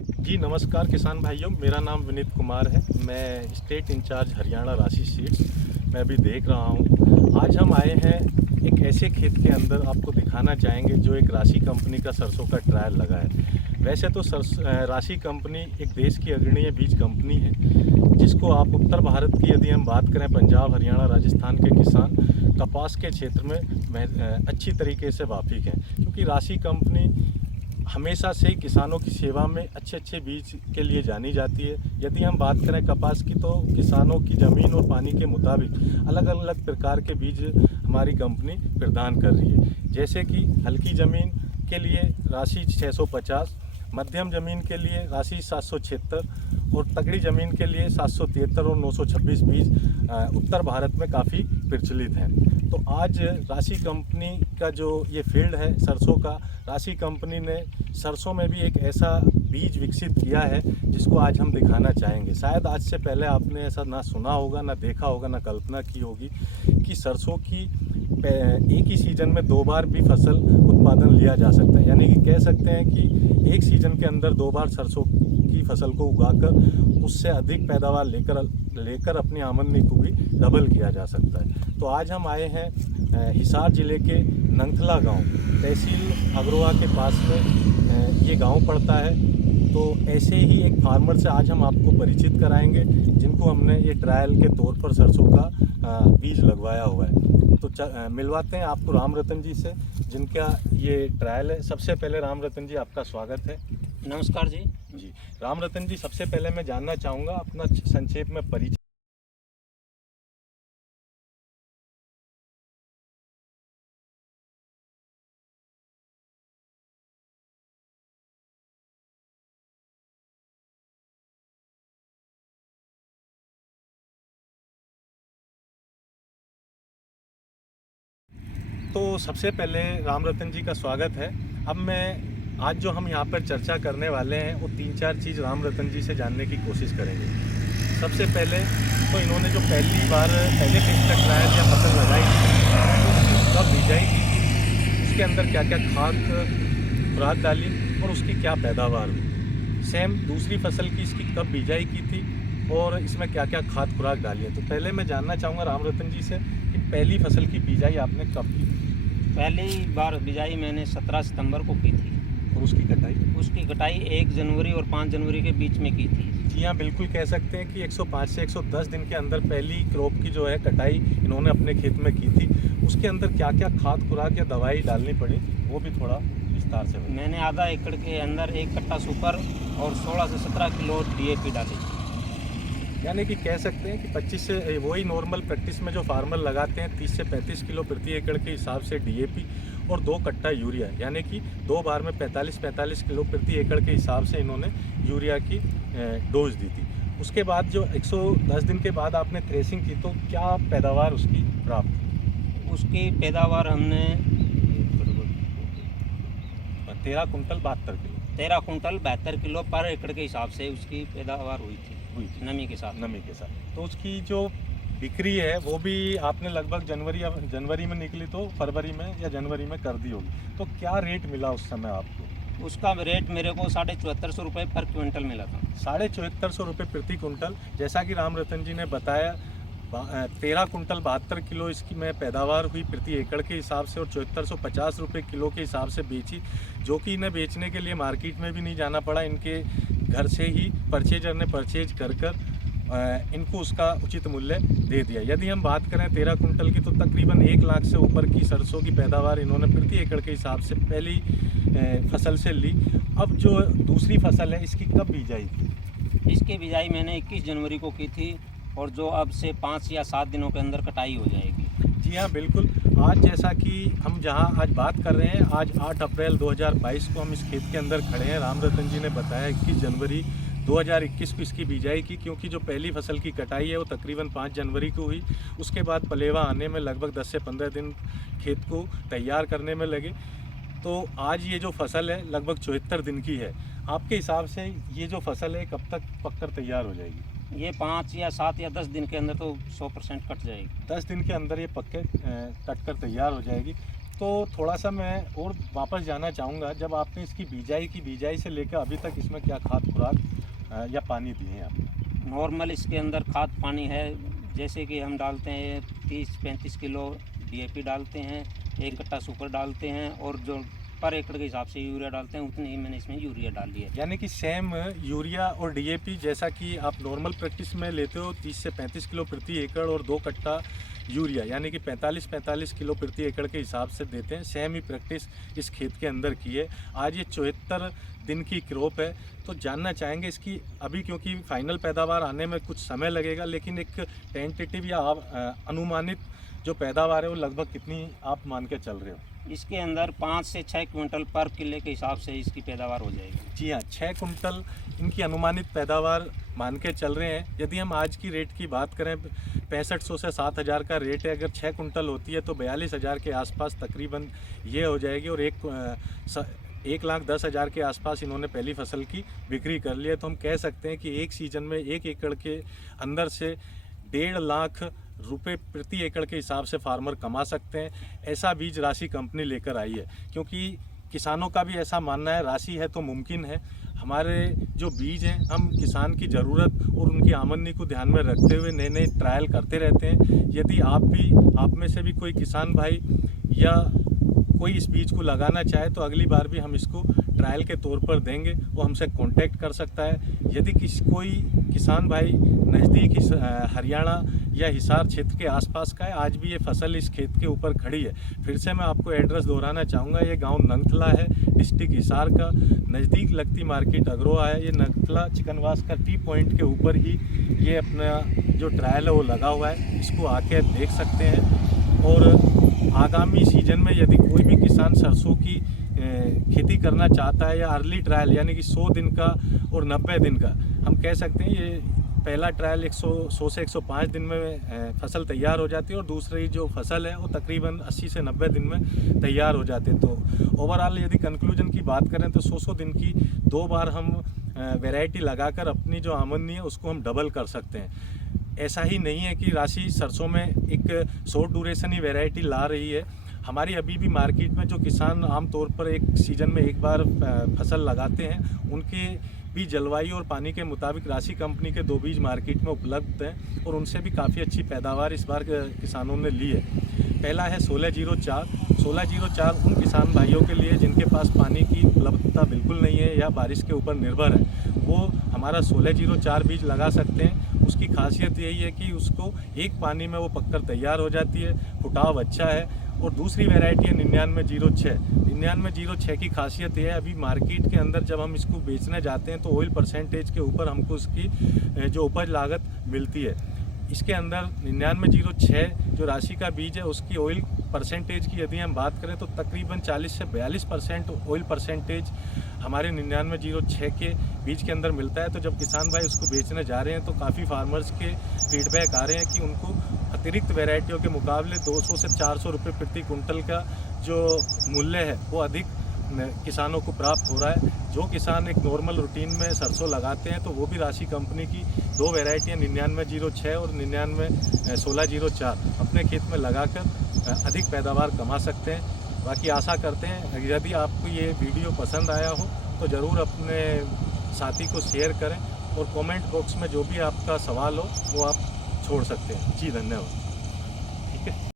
जी नमस्कार किसान भाइयों, मेरा नाम विनीत कुमार है। मैं स्टेट इंचार्ज हरियाणा राशि सीड्स मैं भी देख रहा हूँ। आज हम आए हैं एक ऐसे खेत के अंदर, आपको दिखाना चाहेंगे जो एक राशि कंपनी का सरसों का ट्रायल लगा है। वैसे तो राशि कंपनी एक देश की अग्रणीय बीज कंपनी है, जिसको आप उत्तर भारत की यदि हम बात करें, पंजाब, हरियाणा, राजस्थान के किसान कपास के क्षेत्र में अच्छी तरीके से वाकिफ़ हैं, क्योंकि राशि कंपनी हमेशा से ही किसानों की सेवा में अच्छे अच्छे बीज के लिए जानी जाती है। यदि हम बात करें कपास की, तो किसानों की ज़मीन और पानी के मुताबिक अलग अलग प्रकार के बीज हमारी कंपनी प्रदान कर रही है। जैसे कि हल्की ज़मीन के लिए राशि 650, मध्यम ज़मीन के लिए राशि 776 और तगड़ी ज़मीन के लिए 773 और 926 बीज उत्तर भारत में काफ़ी प्रचलित हैं। तो आज राशि कंपनी का जो ये फील्ड है सरसों का, राशि कंपनी ने सरसों में भी एक ऐसा बीज विकसित किया है जिसको आज हम दिखाना चाहेंगे। शायद आज से पहले आपने ऐसा ना सुना होगा, ना देखा होगा, ना कल्पना की होगी कि सरसों की एक ही सीज़न में 2 बार भी फसल उत्पादन लिया जा सकता है। यानी कि कह सकते हैं कि एक सीज़न के अंदर 2 बार सरसों की फसल को उगाकर उससे अधिक पैदावार लेकर अपनी आमदनी को भी डबल किया जा सकता है। तो आज हम आए हैं हिसार ज़िले के नंगथला गांव, तहसील अग्रोहा के पास में ये गांव पड़ता है। तो ऐसे ही एक फार्मर से आज हम आपको परिचित कराएंगे, जिनको हमने ये ट्रायल के तौर पर सरसों का बीज लगवाया हुआ है। तो मिलवाते हैं आपको राम रतन जी से, जिनका ये ट्रायल है। सबसे पहले राम रतन जी, आपका स्वागत है। नमस्कार जी। जी राम रतन जी, सबसे पहले मैं जानना चाहूँगा अपना संक्षेप में परिचय। तो सबसे पहले राम रतन जी का स्वागत है। अब मैं आज जो हम यहाँ पर चर्चा करने वाले हैं, वो 3-4 चीज़ राम रतन जी से जानने की कोशिश करेंगे। सबसे पहले तो इन्होंने जो पहले फेज का ट्रायल या फसल लगाई थी, तो उसकी कब बिजाई की थी, उसके अंदर क्या क्या खाद खुराक डाली और उसकी क्या पैदावार हुई। सेम दूसरी फसल की इसकी कब बिजाई की थी और इसमें क्या क्या खाद खुराक डाली है। तो पहले मैं जानना चाहूँगा राम रतन जी से कि पहली फसल की बिजाई आपने कब की? पहली बार बिजाई मैंने 17 सितंबर को की थी और उसकी कटाई 1 जनवरी और 5 जनवरी के बीच में की थी। जी हाँ, बिल्कुल कह सकते हैं कि 105 से 110 दिन के अंदर पहली क्रॉप की जो है कटाई इन्होंने अपने खेत में की थी। उसके अंदर क्या क्या खाद खुराक या दवाई डालनी पड़ी, वो भी थोड़ा विस्तार से बताइए। मैंने आधा एकड़ के अंदर 1 कट्टा सुपर और 16 से 17 किलो DAP डाली। यानी कि कह सकते हैं कि 25 से वही नॉर्मल प्रैक्टिस में जो फार्मर लगाते हैं 30 से 35 किलो प्रति एकड़ के हिसाब से DAP और 2 कट्टा यूरिया, यानी कि 2 बार में 45 किलो प्रति एकड़ के हिसाब से इन्होंने यूरिया की डोज दी थी। उसके बाद जो 110 दिन के बाद आपने थ्रेसिंग की, तो क्या पैदावार उसकी प्राप्त? उसकी पैदावार हमने 13 कुंटल 72 किलो 13 कुंटल 72 किलो पर एकड़ के हिसाब से उसकी पैदावार हुई थी नमी के साथ। तो उसकी जो बिक्री है वो भी आपने लगभग जनवरी में निकली, तो फरवरी में या जनवरी में कर दी होगी। तो क्या रेट मिला उस समय आपको? उसका रेट मेरे को 7450 रुपये पर क्विंटल मिला था। 7450 रुपये प्रति कुंटल। जैसा कि राम रतन जी ने बताया, 13 कुंटल 72 किलो इसकी में पैदावार हुई प्रति एकड़ के हिसाब से, और 7450 रुपये किलो के हिसाब से बेची, जो कि इन्हें बेचने के लिए मार्केट में भी नहीं जाना पड़ा। इनके घर से ही परचेजर ने परचेज कर इनको उसका उचित मूल्य दे दिया। यदि हम बात करें 13 कुंटल की, तो तकरीबन 1 लाख से ऊपर की सरसों की पैदावार इन्होंने प्रति एकड़ के हिसाब से पहली फसल से ली। अब जो दूसरी फसल है, इसकी कब बिजाई थी? इसकी बिजाई मैंने 21 जनवरी को की थी, और जो अब से 5 या 7 दिनों के अंदर कटाई हो जाएगी। जी हाँ, बिल्कुल। आज जैसा कि हम जहाँ आज बात कर रहे हैं, आज 8 अप्रैल 2022 को हम इस खेत के अंदर खड़े हैं। राम रतन जी ने बताया 21 जनवरी 2021 को इसकी बिजाई की, क्योंकि जो पहली फसल की कटाई है वो तकरीबन 5 जनवरी को हुई। उसके बाद पलेवा आने में लगभग 10 से 15 दिन खेत को तैयार करने में लगे। तो आज ये जो फसल है लगभग 74 दिन की है। आपके हिसाब से ये जो फसल है कब तक पककर तैयार हो जाएगी? ये 5 या 7 या 10 दिन के अंदर तो 100% कट जाएगी। 10 दिन के अंदर ये पक्के कट कर तैयार हो जाएगी। तो थोड़ा सा मैं और वापस जाना चाहूँगा, जब आपने इसकी बिजाई से लेकर अभी तक इसमें क्या खाद खुराक या पानी दिए हैं आपने? नॉर्मल इसके अंदर खाद पानी है, जैसे कि हम डालते हैं 30-35 किलो DAP डालते हैं, 1 कट्टा सुपर डालते हैं, और जो पर एकड़ के हिसाब से यूरिया डालते हैं उतनी ही मैंने इसमें यूरिया डाल दी है। यानी कि सेम यूरिया और DAP जैसा कि आप नॉर्मल प्रैक्टिस में लेते हो 30 से 35 किलो प्रति एकड़ और 2 कट्टा यूरिया यानी कि 45 किलो प्रति एकड़ के हिसाब से देते हैं, सेम ही प्रैक्टिस इस खेत के अंदर की है। आज ये 74 दिन की क्रॉप है, तो जानना चाहेंगे इसकी अभी, क्योंकि फाइनल पैदावार आने में कुछ समय लगेगा, लेकिन एक टेंटेटिव या अनुमानित जो पैदावार है वो लगभग कितनी आप मान के चल रहे हो? इसके अंदर 5 से 6 क्विंटल पर किले के हिसाब से इसकी पैदावार हो जाएगी। जी हाँ, 6 कुंटल इनकी अनुमानित पैदावार मान के चल रहे हैं। यदि हम आज की रेट की बात करें, 6500 से 7000 का रेट है, अगर 6 कुंटल होती है तो 42,000 के आसपास तकरीबन ये हो जाएगी, और 1,10,000 के आसपास इन्होंने पहली फसल की बिक्री कर ली है। तो हम कह सकते हैं कि एक सीजन में 1 एकड़ के अंदर से 1.5 लाख रुपए प्रति एकड़ के हिसाब से फार्मर कमा सकते हैं। ऐसा बीज राशि कंपनी लेकर आई है, क्योंकि किसानों का भी ऐसा मानना है, राशि है तो मुमकिन है। हमारे जो बीज हैं, हम किसान की ज़रूरत और उनकी आमदनी को ध्यान में रखते हुए नए नए ट्रायल करते रहते हैं। यदि आप में से भी कोई किसान भाई या कोई इस बीज को लगाना चाहे तो अगली बार भी हम इसको ट्रायल के तौर पर देंगे, वो हमसे कांटेक्ट कर सकता है। यदि कोई किसान भाई नज़दीक हरियाणा या हिसार क्षेत्र के आसपास का है, आज भी ये फसल इस खेत के ऊपर खड़ी है। फिर से मैं आपको एड्रेस दोहराना चाहूँगा, ये गांव नंगथला है, डिस्ट्रिक्ट हिसार का, नज़दीक लगती मार्केट अग्रोहा है। ये नंगथला चिकनवास का टी पॉइंट के ऊपर ही ये अपना जो ट्रायल है वो लगा हुआ है, इसको आके देख सकते हैं। और आगामी सीजन में यदि कोई भी किसान सरसों की खेती करना चाहता है, या अर्ली ट्रायल यानी कि 100 दिन का और 90 दिन का, हम कह सकते हैं ये पहला ट्रायल 100 से 105 दिन में फसल तैयार हो जाती है, और दूसरी जो फसल है वो तकरीबन 80 से 90 दिन में तैयार हो जाती है। तो ओवरऑल यदि कंक्लूजन की बात करें तो 100 दिन की 2 बार हम वैरायटी लगाकर अपनी जो आमदनी है उसको हम डबल कर सकते हैं। ऐसा ही नहीं है कि राशि सरसों में एक शॉर्ट ड्यूरेशन ही वैरायटी ला रही है। हमारी अभी भी मार्केट में जो किसान आमतौर पर एक सीज़न में एक बार फसल लगाते हैं, उनके भी जलवायु और पानी के मुताबिक राशि कंपनी के 2 बीज मार्केट में उपलब्ध हैं, और उनसे भी काफ़ी अच्छी पैदावार इस बार किसानों ने ली है। पहला है 1604। 1604 उन किसान भाइयों के लिए जिनके पास पानी की उपलब्धता बिल्कुल नहीं है या बारिश के ऊपर निर्भर है, वो हमारा 1604 बीज लगा सकते हैं। उसकी खासियत यही है कि उसको एक पानी में वो पककर तैयार हो जाती है, फुटाव अच्छा है। और दूसरी वैरायटी है 9906। 9906 की खासियत ये है, अभी मार्केट के अंदर जब हम इसको बेचने जाते हैं तो ऑयल परसेंटेज के ऊपर हमको उसकी जो उपज लागत मिलती है। इसके अंदर 9906 जो राशि का बीज है, उसकी ऑयल परसेंटेज की यदि हम बात करें तो तकरीबन 40 से 42% ऑयल परसेंटेज हमारे 9906 के बीज के अंदर मिलता है। तो जब किसान भाई उसको बेचने जा रहे हैं तो काफ़ी फार्मर्स के फीडबैक आ रहे हैं कि उनको अतिरिक्त वैरायटियों के मुकाबले 200 से 400 रुपये प्रति कुंटल का जो मूल्य है वो अधिक किसानों को प्राप्त हो रहा है। जो किसान एक नॉर्मल रूटीन में सरसों लगाते हैं तो वो भी राशि कंपनी की 2 वैरायटियाँ 9906 और 1604 अपने खेत में लगाकर अधिक पैदावार कमा सकते हैं। बाकी आशा करते हैं यदि आपको ये वीडियो पसंद आया हो तो ज़रूर अपने साथी को शेयर करें, और कमेंट बॉक्स में जो भी आपका सवाल हो वो आप छोड़ सकते हैं। जी धन्यवाद। ठीक है।